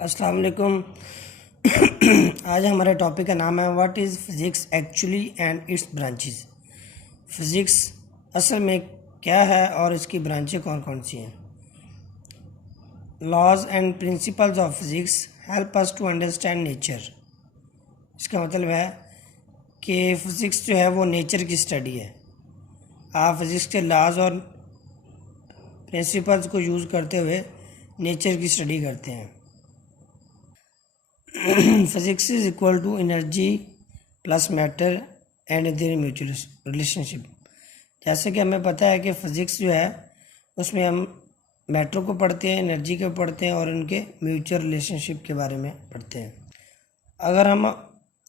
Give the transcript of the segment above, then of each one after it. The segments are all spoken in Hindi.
अस्सलाम वालेकुम। आज हमारे टॉपिक का नाम है what is physics actually and it's branches. Physics असल में क्या है और इसकी ब्रांचें कौन कौन सी हैं। Laws and principles of physics help us to understand nature. इसका मतलब है कि फ़िज़िक्स जो है वो नेचर की स्टडी है। आप फिज़िक्स के लॉज और प्रिंसिपल्स को यूज़ करते हुए नेचर की स्टडी करते हैं। Physics is equal to energy plus matter and their mutual relationship. जैसे कि हमें पता है कि फ़िज़िक्स जो है उसमें हम मैटर को पढ़ते हैं, एनर्जी को पढ़ते हैं और उनके म्यूचुअल रिलेशनशिप के बारे में पढ़ते हैं। अगर हम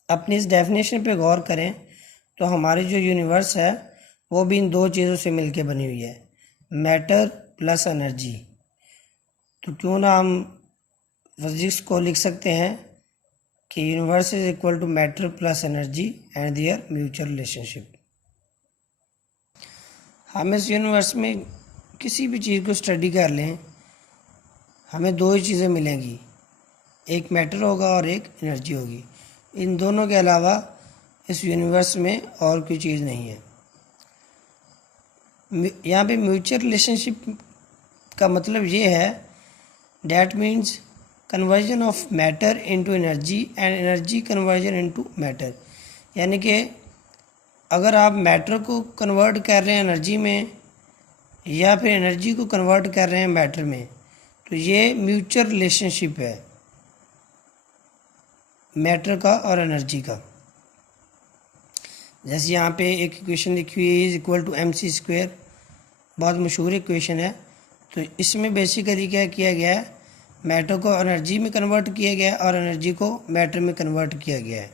अपनी इस डेफिनेशन पे गौर करें तो हमारी जो यूनिवर्स है वो भी इन दो चीज़ों से मिलके बनी हुई है, मैटर प्लस एनर्जी। तो क्यों ना हम फिज़िक्स को लिख सकते हैं कि universe is equal to matter plus energy and their mutual relationship. हम इस यूनिवर्स में किसी भी चीज़ को स्टडी कर लें, हमें दो ही चीज़ें मिलेंगी, एक मैटर होगा और एक एनर्जी होगी। इन दोनों के अलावा इस यूनिवर्स में और कोई चीज़ नहीं है। यहाँ पे म्यूचुअल रिलेशनशिप का मतलब ये है, that means conversion of matter into energy and energy conversion into matter. यानी कि अगर आप मैटर को कन्वर्ट कर रहे हैं एनर्जी में या फिर एनर्जी को कन्वर्ट कर रहे हैं मैटर में, तो ये म्यूचुअल रिलेशनशिप है मैटर का और एनर्जी का। जैसे यहाँ पे एक इक्वेशन लिखी हुई है, is equal to M C square, बहुत मशहूर इक्वेशन है। तो इसमें बेसिकली क्या किया गया है, मैटर को एनर्जी में कन्वर्ट किया गया है और एनर्जी को मैटर में कन्वर्ट किया गया है।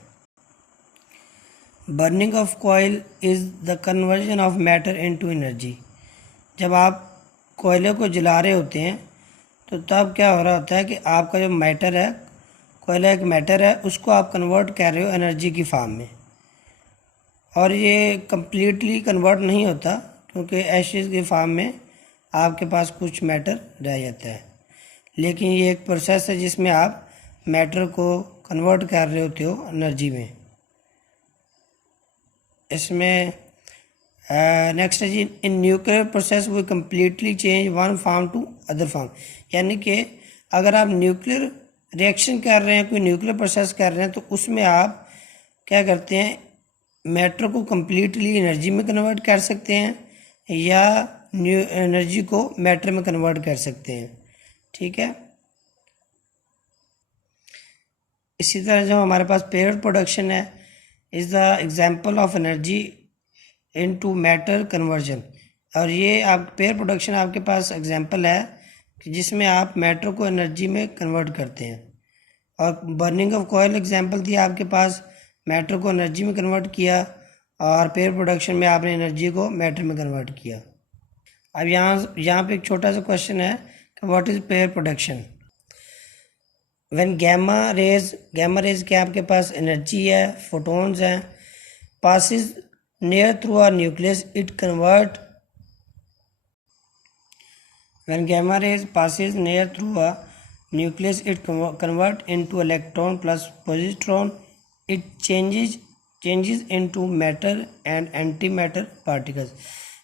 Burning of coil is the conversion of matter into energy. जब आप कोयले को जला रहे होते हैं तो तब क्या हो रहा होता है कि आपका जो मैटर है, कोयला एक मैटर है, उसको आप कन्वर्ट कर रहे हो एनर्जी की फॉर्म में। और ये कम्प्लीटली कन्वर्ट नहीं होता क्योंकि एशेज़ की फॉर्म में आपके पास कुछ मैटर रह जाता है। लेकिन ये एक प्रोसेस है जिसमें आप मैटर को कन्वर्ट कर रहे होते हो एनर्जी में। इसमें नेक्स्ट है जी, इन न्यूक्लियर प्रोसेस वो completely change one form to other form. यानी कि अगर आप न्यूक्लियर रिएक्शन कर रहे हैं, कोई न्यूक्लियर प्रोसेस कर रहे हैं, तो उसमें आप क्या करते हैं, मैटर को कम्प्लीटली एनर्जी में कन्वर्ट कर सकते हैं या एनर्जी को मैटर में कन्वर्ट कर सकते हैं। ठीक है। इसी तरह जो हमारे पास पेयर प्रोडक्शन है, is the example of energy into matter conversion. और ये आप पेयर प्रोडक्शन आपके पास एग्जांपल है कि जिसमें आप मैटर को एनर्जी में कन्वर्ट करते हैं। और बर्निंग ऑफ कॉयल एग्जांपल दिया आपके पास, मैटर को एनर्जी में कन्वर्ट किया और पेयर प्रोडक्शन में आपने एनर्जी को मैटर में कन्वर्ट किया। अब यहाँ पे एक छोटा सा क्वेश्चन है कि what is pair production. When gamma rays के आपके पास एनर्जी है, फोटोन्स हैं, passes near through are nucleus, it convert. When gamma rays passes near through a nucleus, it convert into electron plus positron, it changes into matter and anti matter particles.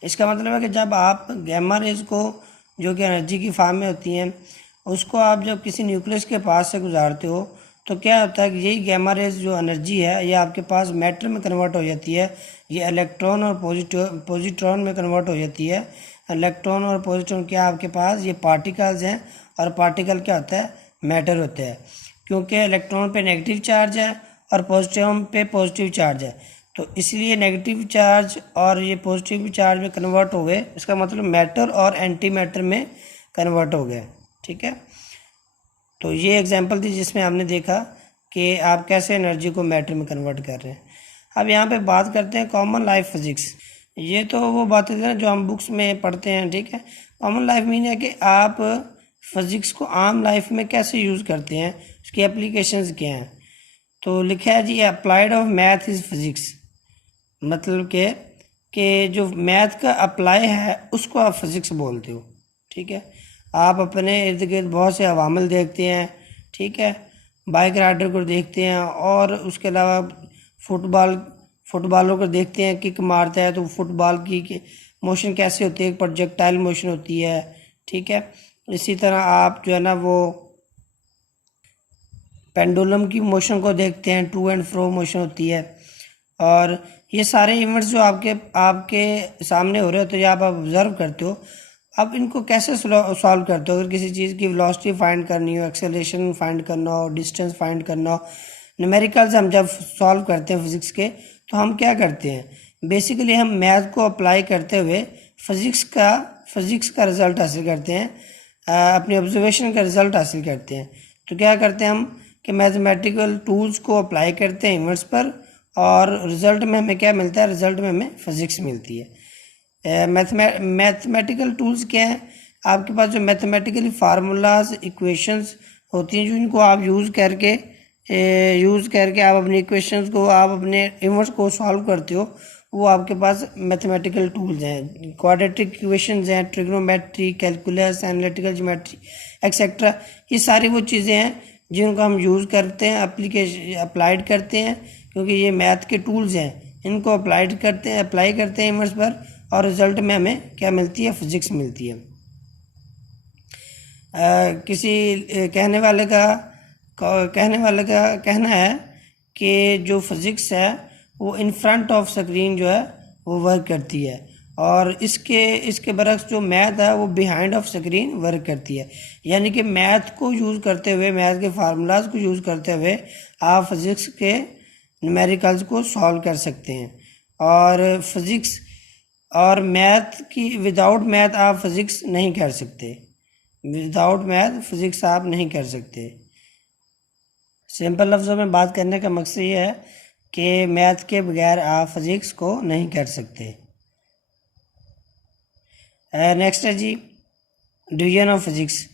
इसका मतलब है कि जब आप गैमा रेज को, जो कि एनर्जी की फॉर्म में होती हैं, उसको आप जब किसी न्यूक्लियस के पास से गुजारते हो तो क्या होता है कि यही गैमा रेज जो एनर्जी है ये आपके पास मैटर में कन्वर्ट हो जाती है, ये इलेक्ट्रॉन और पॉजिट्रॉन में कन्वर्ट हो जाती है। इलेक्ट्रॉन और पॉजिट्रॉन क्या आपके पास ये पार्टिकल्स हैं, और पार्टिकल क्या होता है, मैटर होता है, क्योंकि इलेक्ट्रॉन पे नेगेटिव चार्ज है और पॉजिट्रॉन पे पॉजिटिव चार्ज है। तो इसलिए नेगेटिव चार्ज और ये पॉजिटिव चार्ज में कन्वर्ट हो गए, इसका मतलब मैटर और एंटी मैटर में कन्वर्ट हो गए। ठीक है। तो ये एग्जांपल थी जिसमें हमने देखा कि आप कैसे एनर्जी को मैटर में कन्वर्ट कर रहे हैं। अब यहाँ पे बात करते हैं कॉमन लाइफ फिज़िक्स। ये तो वो बातें हैं जो हम बुक्स में पढ़ते हैं। ठीक है। कॉमन लाइफ मीन है कि आप फिज़िक्स को आम लाइफ में कैसे यूज़ करते हैं, उसकी एप्लीकेशंस क्या हैं। तो लिखा है जी, applied of math is physics. मतलब कि जो मैथ का अप्लाई है उसको आप फिज़िक्स बोलते हो। ठीक है। आप अपने इर्द गिर्द बहुत से अवामल देखते हैं ठीक है, बाइक राइडर को देखते हैं, और उसके अलावा फुटबॉलर को देखते हैं, किक मारता है तो फुटबॉल की मोशन कैसे होती है, एक प्रोजेक्टाइल मोशन होती है। ठीक है, इसी तरह आप जो है ना वो पेंडुलम की मोशन को देखते हैं, टू एंड फ्रो मोशन होती है। और ये सारे इवेंट्स जो आपके सामने हो रहे होते हैं, आप ऑब्जर्व करते हो, अब इनको कैसे सॉल्व करते हो? अगर किसी चीज़ की वेलोसिटी फाइंड करनी हो, एक्सेलरेशन फाइंड करना हो, डिस्टेंस फाइंड करना हो, न्यूमेरिकल्स हम जब सॉल्व करते हैं फिज़िक्स के, तो हम क्या करते हैं? बेसिकली हम मैथ को अप्लाई करते हुए फिज़िक्स का रिज़ल्ट हासिल करते हैं, अपनी ऑब्जर्वेशन का रिज़ल्ट हासिल करते हैं। तो क्या करते हैं हम कि मैथमेटिकल टूल्स को अप्लाई करते हैं इन्वर्स पर, और रिज़ल्ट में हमें क्या मिलता है? रिज़ल्ट में हमें फिज़िक्स मिलती है। मैथमेटिकल टूल्स क्या हैं? आपके पास जो मैथमेटिकली फार्मूलाज, इक्वेशंस होती हैं, जो इनको आप यूज़ करके आप अपनी इक्वेशंस को, आप अपने इन्वर्स को सॉल्व करते हो, वो आपके पास मैथमेटिकल टूल्स हैं। क्वाड्रेटिक इक्वेशंस हैं, trigonometry, calculus, analytical geometry etcetera, ये सारी वो चीज़ें हैं जिनको हम यूज़ करते हैं, अप्लाइड करते हैं, क्योंकि ये मैथ के टूल्स हैं, इनको अप्लाई करते हैं इन्वर्स पर, और रिज़ल्ट में हमें क्या मिलती है? फिज़िक्स मिलती है। किसी कहने वाले का कहना है कि जो फिज़िक्स है वो इन फ्रंट ऑफ स्क्रीन जो है वो वर्क करती है, और इसके बरक्स जो मैथ है वो बिहाइंड ऑफ स्क्रीन वर्क करती है। यानी कि मैथ को यूज़ करते हुए, मैथ के फार्मूलाज को यूज़ करते हुए आप फिज़िक्स के न्यूमेरिकल्स को सॉल्व कर सकते हैं। और फिज़िक्स और मैथ की विदाउट मैथ आप फिज़िक्स नहीं कर सकते, विदाउट मैथ फिज़िक्स आप नहीं कर सकते। सिंपल लफ्ज़ों में बात करने का मकसद ये है कि मैथ के बगैर आप फिज़िक्स को नहीं कर सकते। नेक्स्ट है जी डिवीजन ऑफ फिज़िक्स।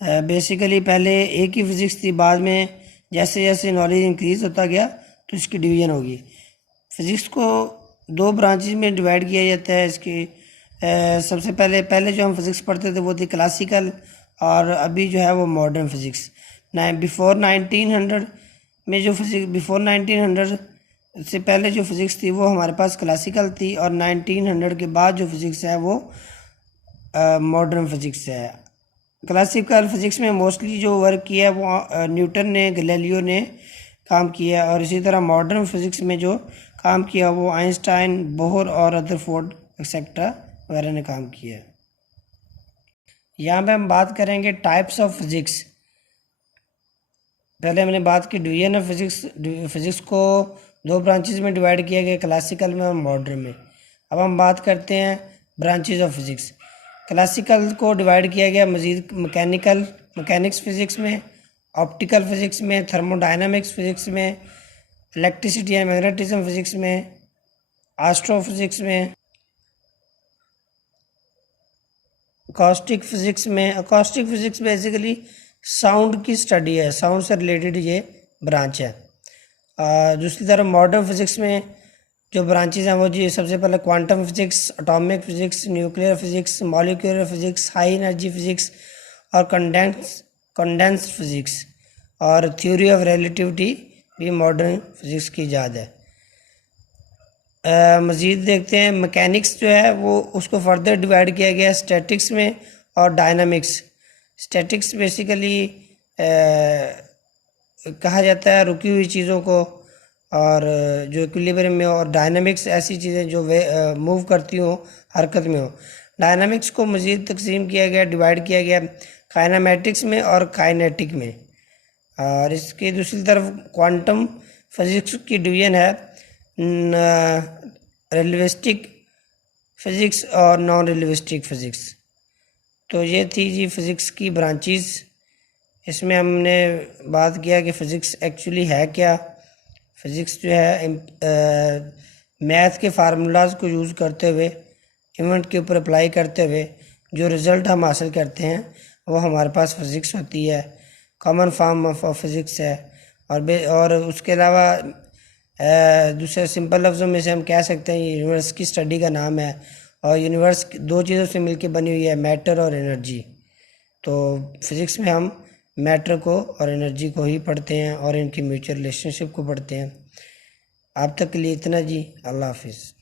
बेसिकली पहले एक ही फिज़िक्स थी, बाद में जैसे जैसे नॉलेज इंक्रीज़ होता गया तो इसकी डिवीज़न होगी। फिज़िक्स को दो ब्रांचेज में डिवाइड किया जाता है। इसकी सबसे पहले जो हम फिज़िक्स पढ़ते थे वो थी क्लासिकल, और अभी जो है वो मॉडर्न फिज़िक्स। बिफोर 1900 में जो फिज़िक्स, बिफोर 1900 से पहले जो फिज़िक्स थी वो हमारे पास क्लासिकल थी, और 1900 के बाद जो फिज़िक्स है वो मॉडर्न फिज़िक्स है। क्लासिकल फिज़िक्स में मोस्टली जो वर्क किया है वो न्यूटन ने, गैलीलियो ने काम किया, और इसी तरह मॉडर्न फिज़िक्स में जो काम किया वो आइंस्टाइन, बोहर और रदरफोर्ड एक्सेट्रा वगैरह ने काम किया है। यहाँ पे हम बात करेंगे टाइप्स ऑफ फिज़िक्स। पहले हमने बात की डिवीजन ऑफ फिज़िक्स। फिज़िक्स को दो ब्रांचेज में डिवाइड किया गया, क्लासिकल में और मॉडर्न में। अब हम बात करते हैं ब्रांचेज ऑफ फिज़िक्स। क्लासिकल को डिवाइड किया गया मज़ीद मैकेनिक्स फिज़िक्स में, ऑप्टिकल फिज़िक्स में, थर्मोडायनामिक्स फिज़िक्स में, इलेक्ट्रिसिटी एंड मैग्नेटिज्म फिज़िक्स में, एस्ट्रोफिज़िक्स में, अकॉस्टिक फिज़िक्स में। अकॉस्टिक फिज़िक्स बेसिकली साउंड की स्टडी है, साउंड से रिलेटेड ये ब्रांच है। दूसरी तरफ मॉडर्न फिज़िक्स में जो ब्रांचेज हैं वो जी सबसे पहले quantum physics, atomic physics, nuclear physics, molecular physics, high energy physics और कंडेंस फिज़िक्स, और थ्योरी ऑफ रिलेटिविटी भी मॉडर्न फिज़िक्स की इजाद है। मज़ीद देखते हैं मैकेनिक्स जो है वो उसको फर्दर डिवाइड किया गया स्टैटिक्स में और डायनामिक्स। स्टैटिक्स बेसिकली कहा जाता है रुकी हुई चीज़ों को, और जो इक्विलिब्रियम में, और डायनामिक्स ऐसी चीज़ें जो मूव करती हो, हरकत में हो। डायनामिक्स को मज़ीद तकसीम किया गया, डिवाइड किया गया काइनेमेटिक्स में और काइनेटिक में। और इसकी दूसरी तरफ क्वांटम फिज़िक्स की डिवीज़न है रिलेटिविस्टिक फ़िज़िक्स और नॉन रिलेटिविस्टिक फ़िज़िक्स। तो ये थी जी फ़िज़िक्स की ब्रांचेस। इसमें हमने बात किया कि फ़िज़िक्स एक्चुअली है क्या। फ़िज़िक्स जो है मैथ के फार्मूलाज को यूज़ करते हुए, इवेंट के ऊपर अप्लाई करते हुए जो रिज़ल्ट हम हासिल करते हैं वो हमारे पास फ़िज़िक्स होती है, कॉमन फॉर्म ऑफ फ़िज़िक्स है। और उसके अलावा दूसरे सिंपल लफ्ज़ों में से हम कह सकते हैं यूनिवर्स की स्टडी का नाम है, और यूनिवर्स दो चीज़ों से मिलकर बनी हुई है, मैटर और एनर्जी। तो फिज़िक्स में हम मैटर को और एनर्जी को ही पढ़ते हैं और इनकी म्यूचुअल रिलेशनशिप को पढ़ते हैं। आप तक के लिए इतना जी। अल्लाह हाफिज़।